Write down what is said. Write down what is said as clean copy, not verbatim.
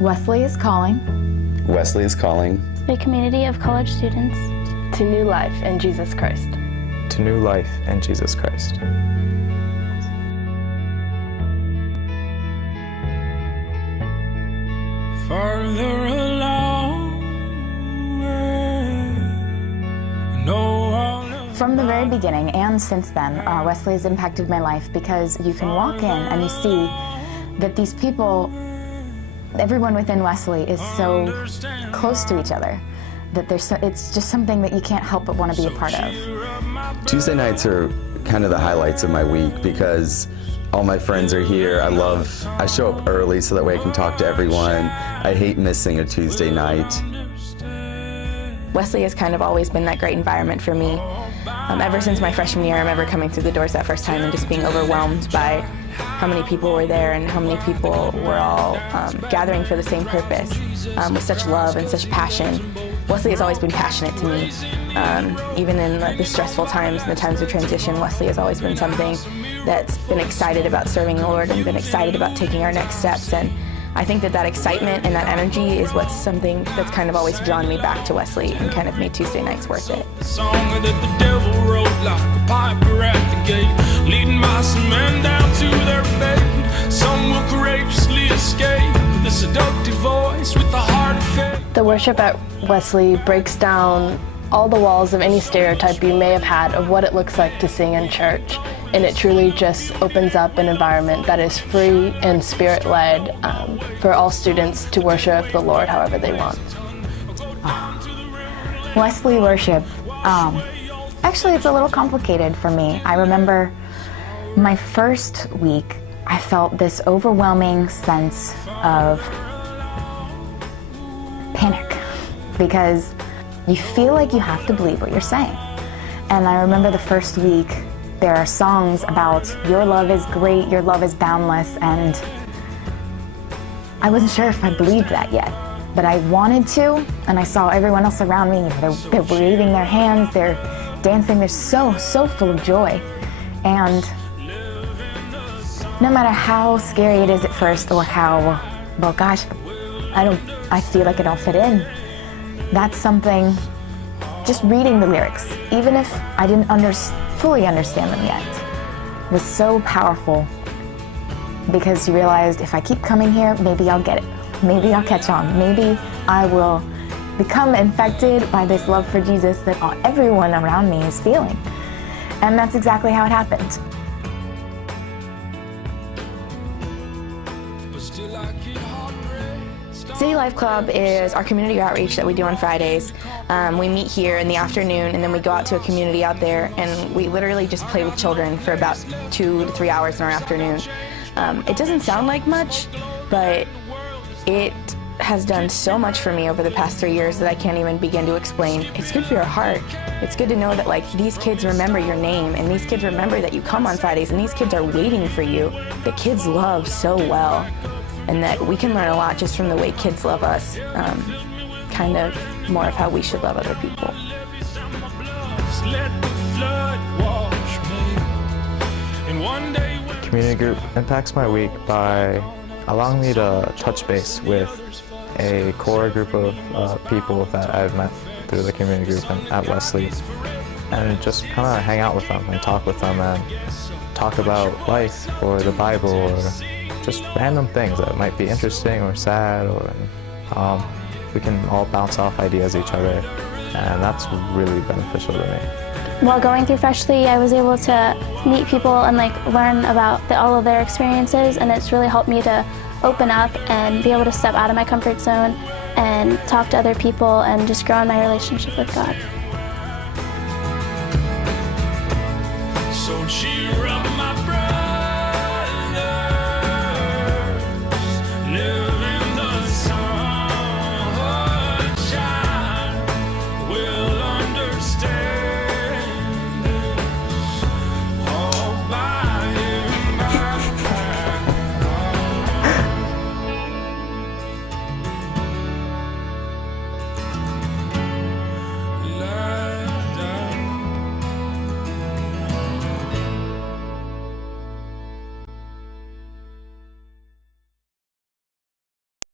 Wesley is calling. Wesley is calling. A community of college students. To new life in Jesus Christ. To new life in Jesus Christ. Further along, From the very beginning and since then, Wesley has impacted my life because you can walk in and you see that these people, everyone within Wesley is so close to each other that it's just something that you can't help but want to be a part of. Tuesday nights are kind of the highlights of my week because all my friends are here. I show up early so that way I can talk to everyone. I hate missing a Tuesday night. Wesley has kind of always been that great environment for me. Ever since my freshman year, I remember coming through the doors that first time and just being overwhelmed by how many people were there and how many people were all gathering for the same purpose with such love and such passion. Wesley has always been passionate to me. Even in the stressful times and the times of transition, Wesley has always been something that's been excited about serving the Lord and been excited about taking our next steps. And I think that excitement and that energy is what's something that's kind of always drawn me back to Wesley and kind of made Tuesday nights worth it. Song that the devil wrote like a piper at the gate, leading my men down to their fate. Some will courageously escape the seductive voice with the heart of faith. The worship at Wesley breaks down all the walls of any stereotype you may have had of what it looks like to sing in church. And it truly just opens up an environment that is free and spirit-led for all students to worship the Lord however they want. Wesley worship, actually it's a little complicated for me. I remember my first week, I felt this overwhelming sense of panic because you feel like you have to believe what you're saying. And I remember the first week, there are songs about your love is great, your love is boundless, and I wasn't sure if I believed that yet. But I wanted to, and I saw everyone else around me, they're waving their hands, they're dancing, they're so full of joy. And no matter how scary it is at first or how, well gosh, I feel like I don't fit in, that's something, just reading the lyrics, even if I didn't fully understand them yet, was so powerful because you realized if I keep coming here, maybe I'll get it. Maybe I'll catch on. Maybe I will become infected by this love for Jesus that everyone around me is feeling. And that's exactly how it happened. City Life Club is our community outreach that we do on Fridays. We meet here in the afternoon and then we go out to a community out there and we literally just play with children for about 2 to 3 hours in our afternoon. It doesn't sound like much, but it has done so much for me over the past 3 years that I can't even begin to explain. It's good for your heart. It's good to know that these kids remember your name and these kids remember that you come on Fridays and these kids are waiting for you. The kids love so well. And that we can learn a lot just from the way kids love us, kind of more of how we should love other people. Community group impacts my week by allowing me to touch base with a core group of people that I've met through the community group and at Wesley, and just kind of hang out with them and talk with them and talk about life or the Bible or just random things that might be interesting or sad, or we can all bounce off ideas each other, and that's really beneficial to me. While going through Freshly, I was able to meet people and learn about all of their experiences, and it's really helped me to open up and be able to step out of my comfort zone and talk to other people and just grow in my relationship with God. So she